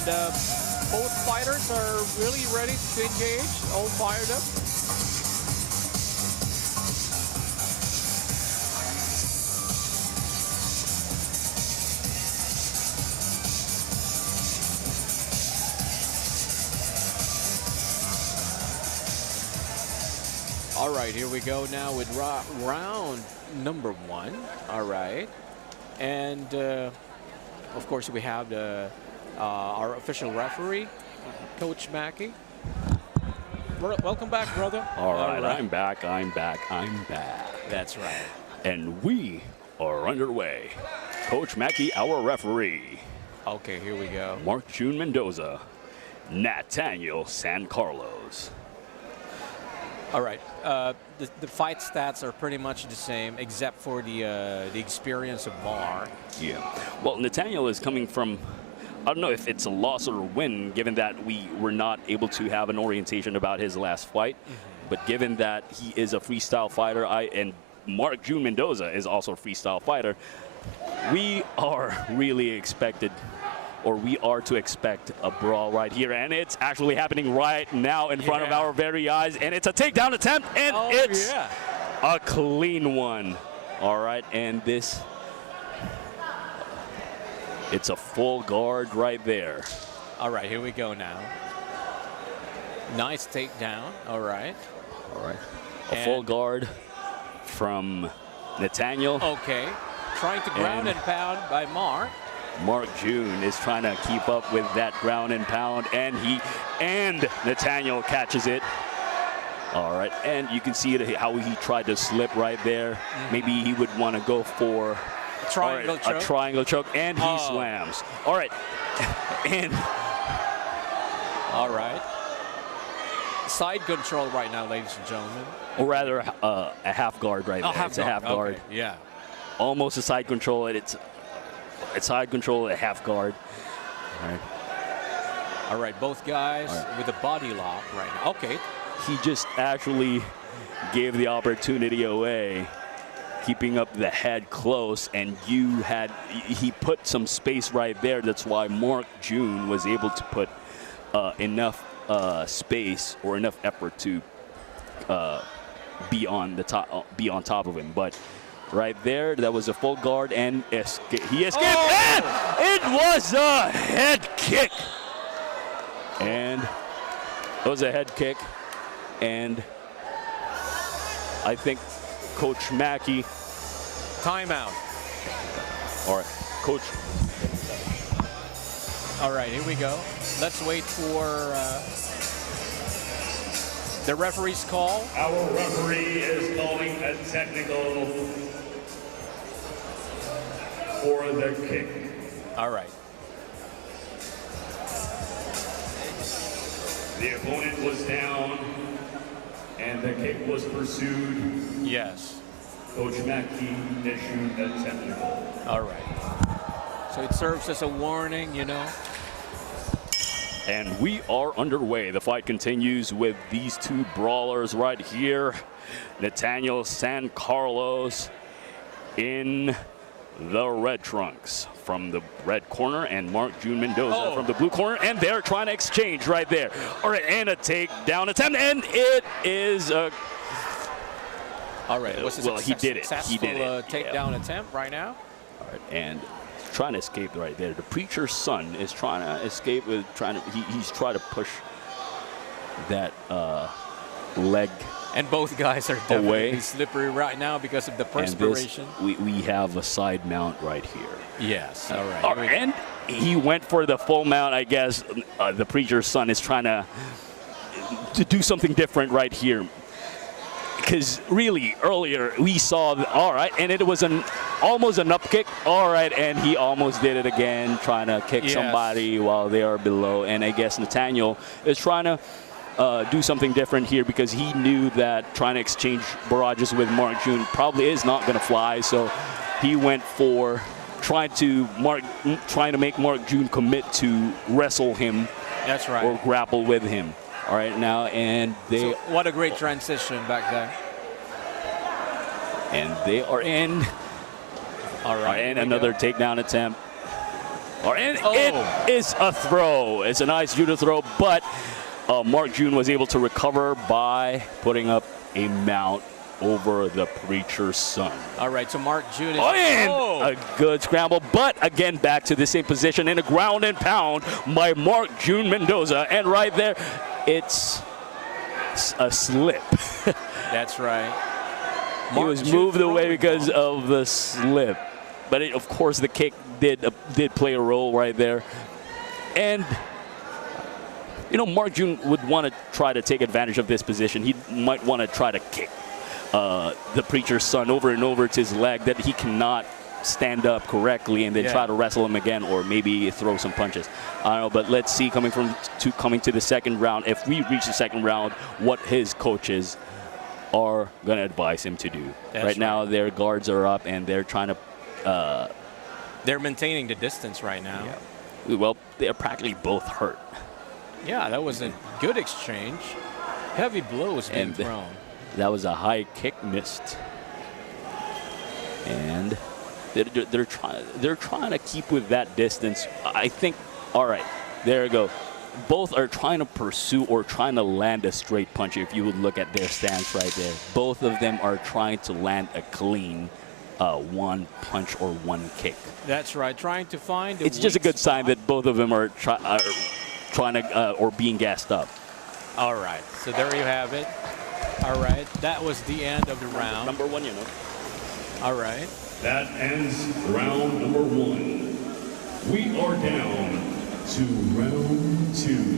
And both fighters are really ready to engage, all fired up. All right, here we go now with round number 1. All right. And, of course, we have the our official referee, Coach Mackey. Welcome back, brother. All right, I'm back. That's right. And we are underway. Coach Mackey, our referee. Okay, here we go. Mark June Mendoza, Nathaniel San Carlos. All right. The fight stats are pretty much the same, except for the experience of Mark. Yeah. Well, Nathaniel is coming from, I don't know if it's a loss or a win, given that we were not able to have an orientation about his last fight. But given that he is a freestyle fighter, and Mark June Mendoza is also a freestyle fighter, we are really expected, or we are to expect a brawl right here. And it's actually happening right now in front of our very eyes. And it's a takedown attempt, and it's a clean one. All right, and this, it's a full guard right there. All right, here we go now. Nice takedown. All right. All right. A full guard from Nathaniel. Okay. Trying to ground and pound by Mark. Mark June is trying to keep up with that ground and pound, and Nathaniel catches it. All right, and you can see it, how he tried to slip right there. Maybe he would want to go for a triangle choke, and he slams. All right, and all right. Side control right now, ladies and gentlemen. Or rather, a half guard right there. It's a half guard. Okay. Yeah. Almost a side control, and it's side control at half guard. All right. All right, both guys with a body lock right now. Okay. He just actually gave the opportunity away, keeping up the head close, and he put some space right there. That's why Mark June was able to put enough space or enough effort to be on top of him. But right there, that was a full guard, and he escaped. And it was a head kick. And it was a head kick. And I think Coach Mackey. Timeout. All right, Coach. All right, here we go. Let's wait for the referee's call. Our referee is calling a technical for the kick. All right. The opponent was down, and the kick was pursued. Yes. Coach Mackey issued a technical. All right. So it serves as a warning, you know. And we are underway. The fight continues with these two brawlers right here. Nathaniel San Carlos in the red trunks from the red corner, and Mark June Mendoza from the blue corner, and they're trying to exchange right there. All right, and a takedown attempt, and it is a... All right, he did it. He did it. Takedown attempt right now. All right, and trying to escape right there. The preacher's son is trying to escape with he's trying to push that leg. And both guys are definitely slippery right now because of the perspiration. And we have a side mount right here. Yes. All right. And he went for the full mount, I guess. The preacher's son is trying to do something different right here. Because really, earlier, we saw, and it was almost an up kick. All right, and he almost did it again, trying to kick somebody while they are below. And I guess Nathaniel is trying to do something different here, because he knew that trying to exchange barrages with Mark June probably is not going to fly. So he went for trying to make Mark June commit to wrestle him. That's right. Or grapple with him. All right, now, and so what a great transition back there. And they are in. All right, and another takedown attempt. And it is a throw. It's a nice judo throw, but Mark June was able to recover by putting up a mount over the preacher's son. All right, so Mark June is a good scramble, but again back to the same position in a ground and pound by Mark June Mendoza, and right there, it's a slip. That's right. He was moved away because of the slip, but of course the kick did play a role right there, and you know, Mark June would want to try to take advantage of this position. He might want to try to kick the preacher's son over and over to his leg that he cannot stand up correctly, and then try to wrestle him again, or maybe throw some punches. I don't know, but let's see coming to the second round, if we reach the second round, what his coaches are going to advise him to do. Right now, their guards are up, and they're trying to... they're maintaining the distance right now. Yeah. Well, they're practically both hurt. Yeah, that was a good exchange. Heavy blows being thrown. That was a high kick missed, and they're trying to keep with that distance. I think. All right, there you go. Both are trying to pursue or trying to land a straight punch. If you would look at their stance right there, both of them are trying to land a clean one punch or one kick. That's right. Trying to find. It's just a good sign that both of them are trying to or being gassed up. All right. So there you have it. All right, that was the end of the round. Number one, you know. All right. That ends round number one. We are down to round two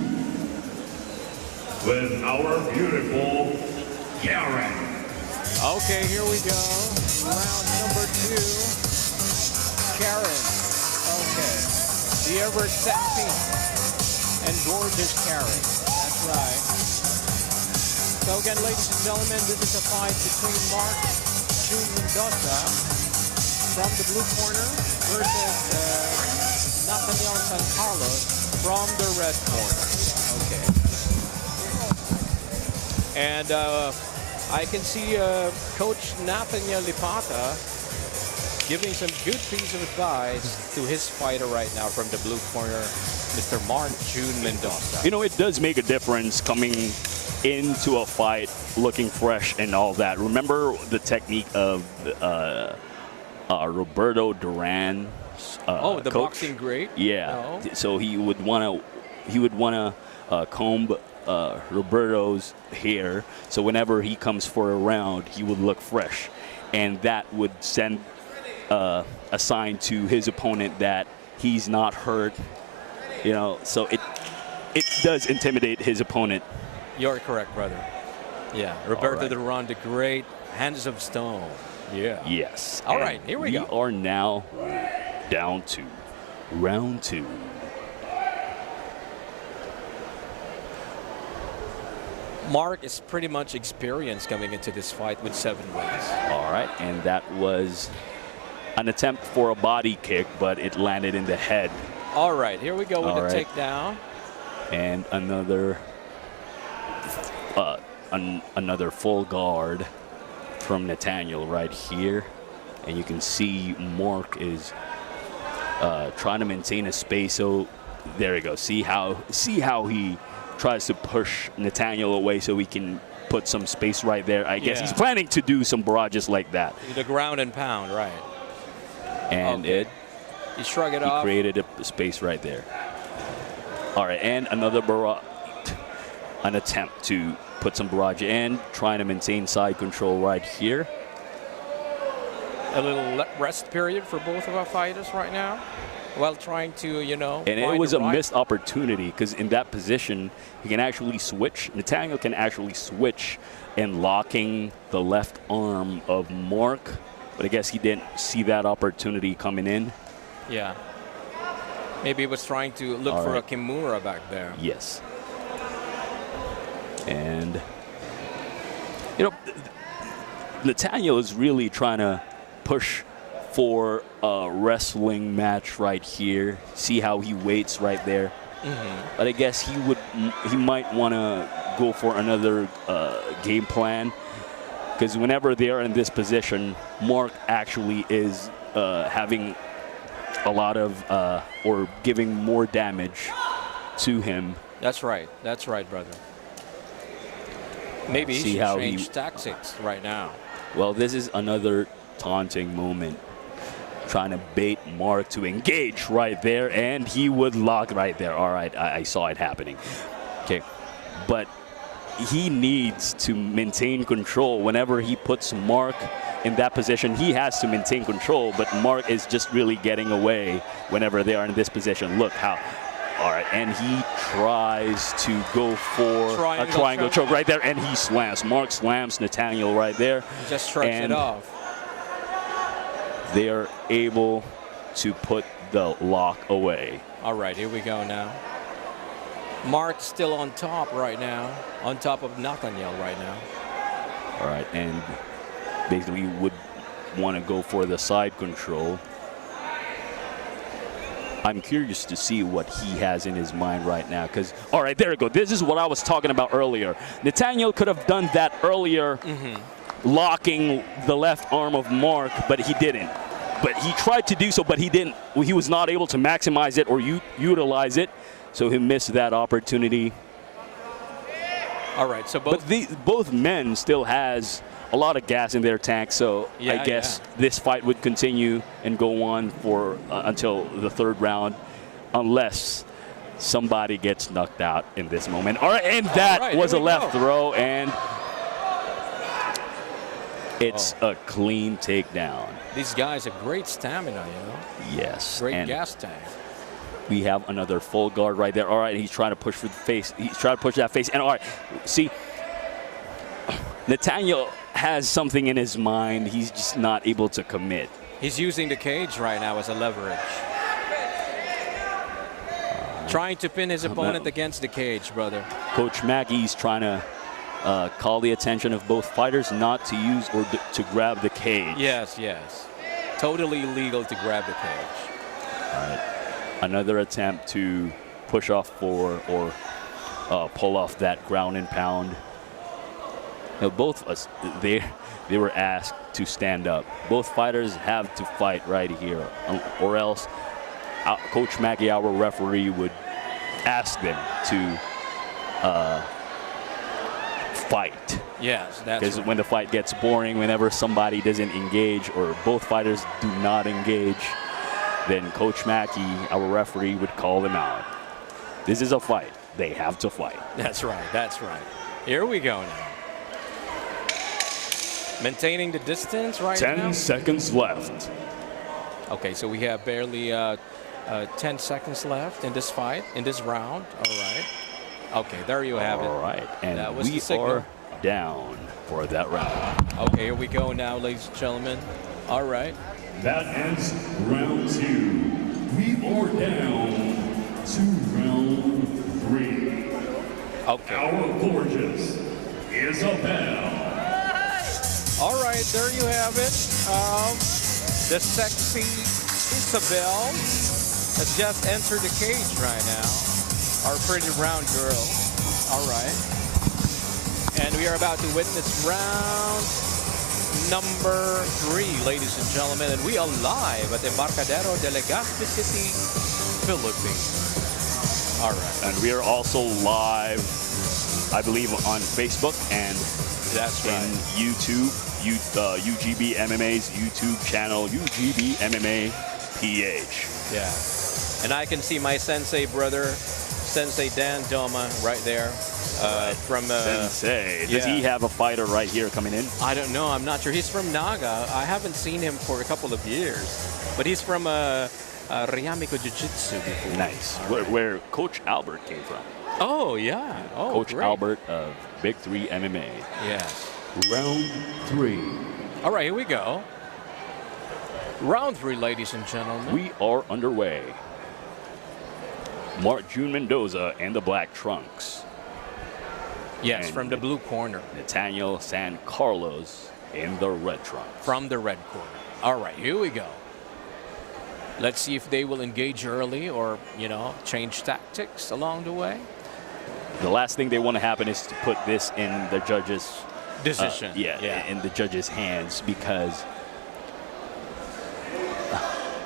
with our beautiful Karen. Okay, here we go. Round number two. Karen. Okay. The ever sexy and gorgeous Karen. That's right. So again, ladies and gentlemen, this is a fight between Mark June Mendoza from the blue corner versus Nathaniel San Carlos from the red corner. Okay. And I can see Coach Nathaniel Lipata giving some good piece of advice to his fighter right now from the blue corner, Mr. Mark June Mendoza. You know, it does make a difference coming into a fight looking fresh and all that. Remember the technique of Roberto Duran, the coach? boxing great. Yeah. So he would want to comb Roberto's hair, so whenever he comes for a round, he would look fresh, and that would send a sign to his opponent that he's not hurt. You know, so it does intimidate his opponent. You're correct, brother. Yeah, Roberto Duran, the great hands of stone. Yeah. Yes. All right, here we go. We are now down to round two. Mark is pretty much experienced coming into this fight with 7 wins. All right, and that was an attempt for a body kick, but it landed in the head. All right, here we go with the takedown. And another another full guard from Nathaniel right here, and you can see Mark is trying to maintain a space. So there you go. See how he tries to push Nathaniel away so he can put some space right there. I guess he's planning to do some barrages like that. The ground and pound, right? And he shrug it off. He created a space right there. All right, and another barrage. An attempt to put some barrage in, trying to maintain side control right here. A little rest period for both of our fighters right now, while trying to, you know. And it was a missed opportunity, because in that position, he can actually switch. Nathaniel can actually switch in locking the left arm of Mark, but I guess he didn't see that opportunity coming in. Yeah. Maybe he was trying to look for a Kimura back there. Yes. And, you know, Nathaniel is really trying to push for a wrestling match right here. See how he waits right there. But I guess he might want to go for another game plan, because whenever they are in this position, Mark actually is having a lot of, or giving more damage to him. That's right, brother. Maybe he should change tactics right now. Well, this is another taunting moment. Trying to bait Mark to engage right there, and he would lock right there. All right, I saw it happening. Okay, but he needs to maintain control. Whenever he puts Mark in that position, he has to maintain control, but Mark is just really getting away whenever they are in this position. Look how, all right, and he tries to go for a triangle choke right there, and he slams. Mark slams Nathaniel right there. He just shrugs it off. They are able to put the lock away. All right, here we go now. Mark's still on top right now, on top of Nathaniel right now. All right, and basically would want to go for the side control. I'm curious to see what he has in his mind right now, because, all right, there we go. This is what I was talking about earlier. Nathaniel could have done that earlier, locking the left arm of Mark, but he didn't. But he tried to do so, but he didn't. He was not able to maximize it or utilize it, so he missed that opportunity. All right, so both men still has a lot of gas in their tank, so I guess this fight would continue and go on for until the third round, unless somebody gets knocked out in this moment. All right, and that was a left throw, and it's a clean takedown. These guys have great stamina, you know? Yes. Great gas tank. We have another full guard right there. All right, he's trying to push for the face. He's trying to push that face. And all right, see, Nathaniel has something in his mind. He's just not able to commit. He's using the cage right now as a leverage. Trying to pin his opponent against the cage, brother. Coach Mackey's trying to call the attention of both fighters not to use or to grab the cage. Yes, yes. Totally illegal to grab the cage. All right. Another attempt to push off for or pull off that ground and pound. Now, both of us, they were asked to stand up. Both fighters have to fight right here, or else Coach Mackey, our referee, would ask them to fight. Yes, that's because when the fight gets boring, whenever somebody doesn't engage or both fighters do not engage, then Coach Mackey, our referee, would call them out. This is a fight. They have to fight. That's right. That's right. Here we go now. Maintaining the distance right now. 10 seconds left. Okay, so we have barely 10 seconds left in this fight, in this round. All right. Okay, there you have it. All right, and that was we are down for that round. Okay, here we go now, ladies and gentlemen. All right. That ends round 2. We are down to round 3. Okay. Our gorgeous Isabel. All right, there you have it. The sexy Isabel has just entered the cage right now. Our pretty round girl. All right. And we are about to witness round number 3, ladies and gentlemen, and we are live at Embarcadero de Legazpi City, Philippines. All right. And we are also live, I believe, on Facebook and that's right. YouTube, UGB MMA's YouTube channel, UGB MMA PH. Yeah. And I can see my sensei brother, Sensei Dan Doma, right there. From Sensei. Does he have a fighter right here coming in? I don't know. I'm not sure. He's from Naga. I haven't seen him for a couple of years. But he's from Ryamiko Jiu-Jitsu before. Nice. Where Coach Albert came from. Oh, yeah. Oh, Coach great. Albert of Big 3 MMA. Yes. Round 3. All right, here we go. Round 3, ladies and gentlemen. We are underway. Mark June Mendoza and the Black Trunks. Yes, and from the blue corner. Nathaniel San Carlos in the red trunks. From the red corner. All right, here we go. Let's see if they will engage early or, you know, change tactics along the way. The last thing they want to happen is to put this in the judges' decision. In the judges' hands, because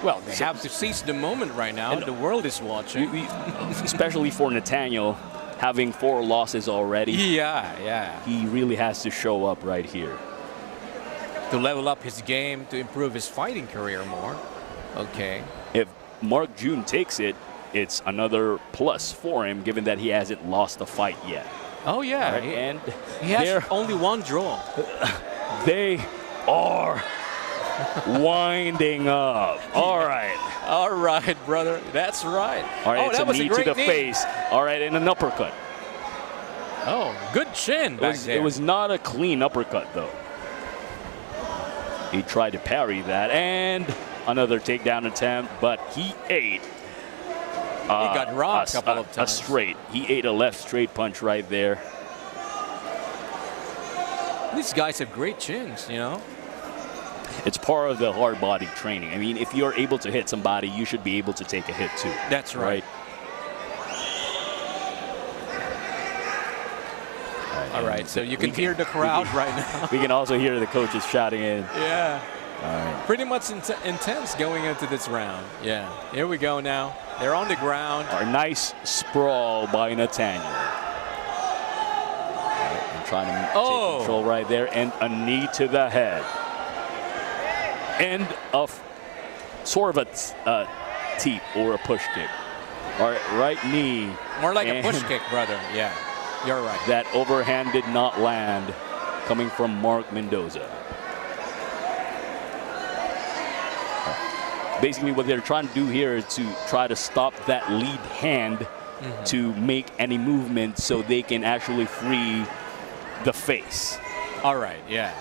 Well, they have to seize the moment right now. And the world is watching. Especially for Nathaniel, having 4 losses already. Yeah. He really has to show up right here. To level up his game, to improve his fighting career more. Okay. If Mark June takes it, it's another plus for him, given that he hasn't lost a fight yet. Oh, yeah. Right? And he has only 1 draw. They are winding up. All right. All right, brother. That's right. All right, that it's was a knee to the face. All right, and an uppercut. Oh, good chin back there. It was not a clean uppercut, though. He tried to parry that, and another takedown attempt, but he ate. He got rocked a couple of times. He ate a left straight punch right there. These guys have great chins, you know. It's part of the hard body training. I mean, if you're able to hit somebody, you should be able to take a hit too. That's right. All right, so you can hear the crowd right now. We can also hear the coaches shouting in. Yeah. All right. Pretty much intense going into this round. Yeah. Here we go now. They're on the ground. A nice sprawl by Nathaniel. And trying to take control right there, and a knee to the head. And a sort of a teep or a push kick. All right, right knee. More like a push kick, brother. Yeah, you're right. That overhand did not land, coming from Mark Mendoza. Basically, what they're trying to do here is to try to stop that lead hand to make any movement so they can actually free the face. All right, yeah.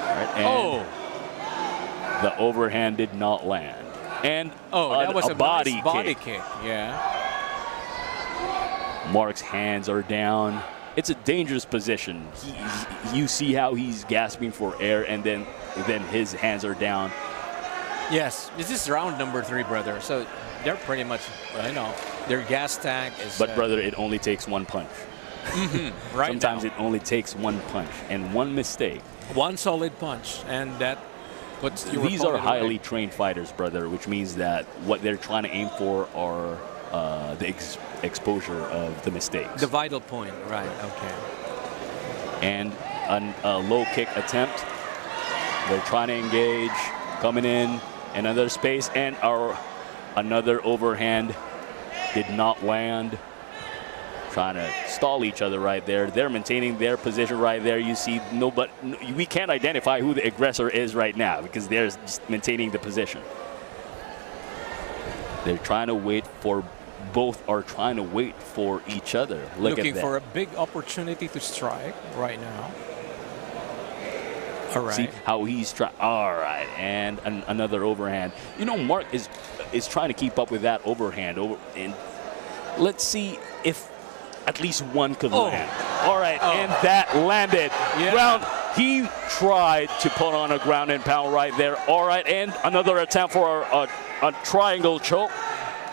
All right, and the overhand did not land. And that was a body, nice body kick. Yeah. Mark's hands are down. It's a dangerous position. You see how he's gasping for air, and then his hands are down. Yes, this is round number 3, brother. So they're pretty much, their gas tank is. But brother, it only takes 1 punch. Right. Sometimes it only takes 1 punch and 1 mistake. 1 solid punch, and that puts your These are opponent highly away. trained fighters, brother, which means that what they're trying to aim for are the exposure of the mistakes. The vital point, right? Okay. And a low kick attempt. They're trying to engage, coming in another space, and another overhand did not land. Trying to stall each other right there. They're maintaining their position right there. You see, we can't identify who the aggressor is right now because they're just maintaining the position. They're trying to wait for, both are trying to wait for each other. Looking for a big opportunity to strike right now. All right. See how he's trying. All right, and another overhand. You know, Mark is trying to keep up with that overhand. And let's see if at least one could land. All right, and that landed. Yeah. He tried to put on a ground and pound right there. All right, and another attempt for a triangle choke,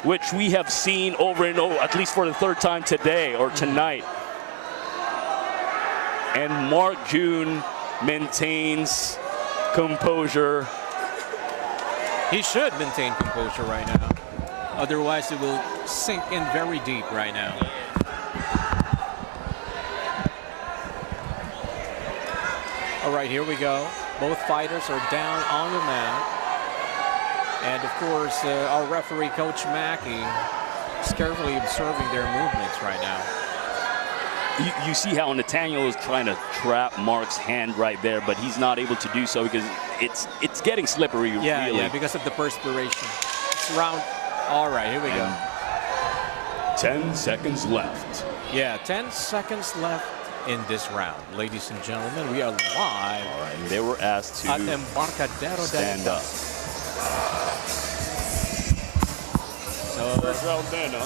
which we have seen over and over, at least for the 3rd time today or tonight. And Mark June maintains composure. He should maintain composure right now. Otherwise, it will sink in very deep right now. All right, here we go. Both fighters are down on the mat. And, of course, our referee, Coach Mackey, is carefully observing their movements right now. You see how Nathaniel is trying to trap Mark's hand right there, but he's not able to do so because it's getting slippery, really. Yeah, because of the perspiration. It's round. All right, here we go. 10 seconds left. Yeah, 10 seconds left in this round. Ladies and gentlemen, we are live. All right, they were asked to at Embarcadero stand up. So, first round then, huh?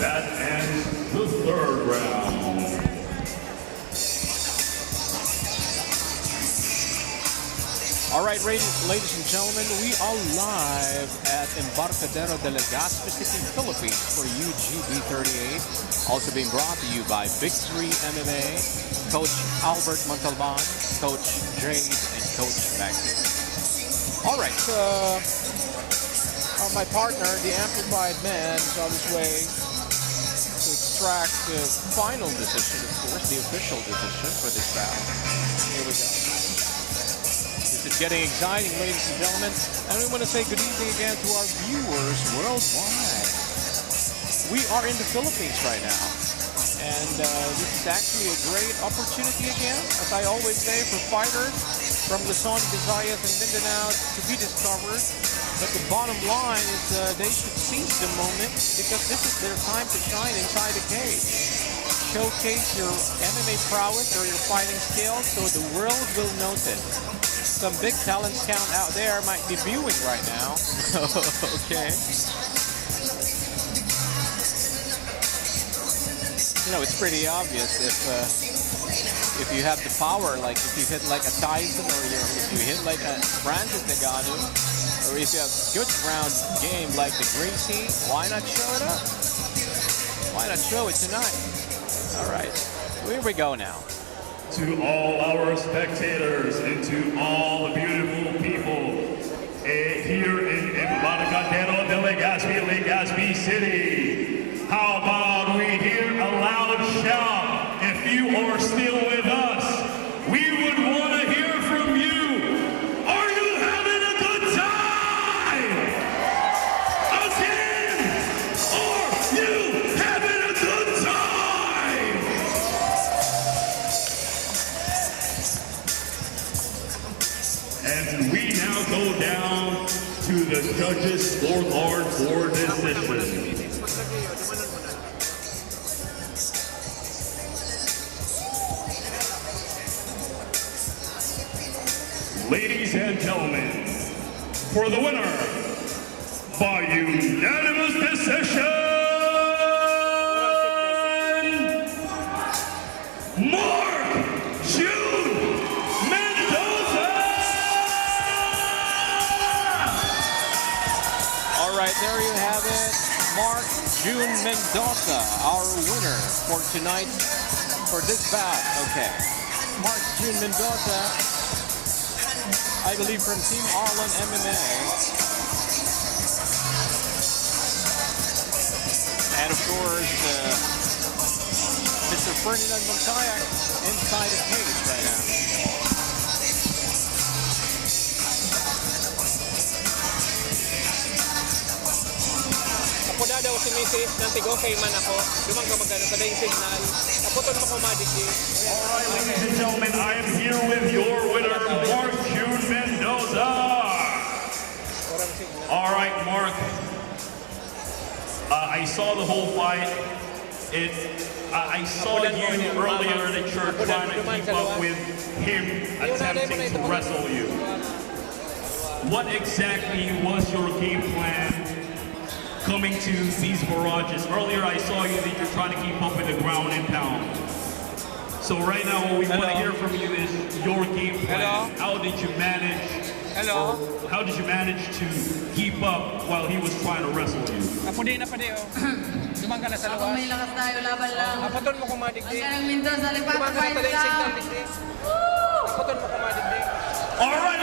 That ends the 3rd round. all right, ladies and gentlemen, we are live at Embarcadero de Legazpi City, Philippines for UGB 38. Also being brought to you by Big 3 MMA, Coach Albert Montalban, Coach Jade, and Coach Maggie. All right. My partner, the amplified man, is on his way to extract the final decision, of course, the official decision for this bout. Here we go. This is getting exciting, ladies and gentlemen. And we want to say good evening again to our viewers worldwide. We are in the Philippines right now. And this is actually a great opportunity again, as I always say, for fighters from Luzon, Visayas, and Mindanao to be discovered. But the bottom line is they should seize the moment, because this is their time to shine inside the cage. Showcase your MMA prowess or your fighting skills so the world will notice. Some big talent count out there might be viewing right now. Okay. You know, it's pretty obvious if you have the power, like if you hit like a Tyson, or if you hit like a Francis Ngannou, or if you have good ground game like the Gracie, why not show it up? Why not show it tonight? All right, here we go now. To all our spectators and to all the beautiful people here in Embarcadero de Legazpi City, how about we hear a loud shout if you are still with us? We would want to hear from you. Are you having a good time? Again, are you having a good time? And we now go down to the judges' scorecard for decision. Ladies and gentlemen, for the winner, by unanimous decision, Mark June Mendoza! All right, there you have it. Mark June Mendoza, our winner for tonight, for this bout. Okay. Mark June Mendoza, I believe from Team Arlon MMA. And of course, Mr. Ferdinand Montayak inside the cage right now. Ako daw si Mrs. Nantigo kay man ako. Dumang ka magano sa day signal. Apoton mo ko madiki. All right, ladies and gentlemen, I am here with your winner, Mark June Mendoza. All right, Mark. I saw the whole fight. I saw you earlier that you're trying to keep up with him attempting to wrestle you. What exactly was your game plan coming to these barrages? Earlier I saw you that you're trying to keep up with the ground and pound. So right now what we want to hear from you is your game plan. How did you manage? How did you manage to keep up while he was trying to wrestle you? Apode na pade oh. Dumang ka na sa luwas. May lakas tayo, laban lang. Apoton mo ko madiki. Ang Mendoza, Dumang ka na sa day signal. Apoton mo ko madiki. All right,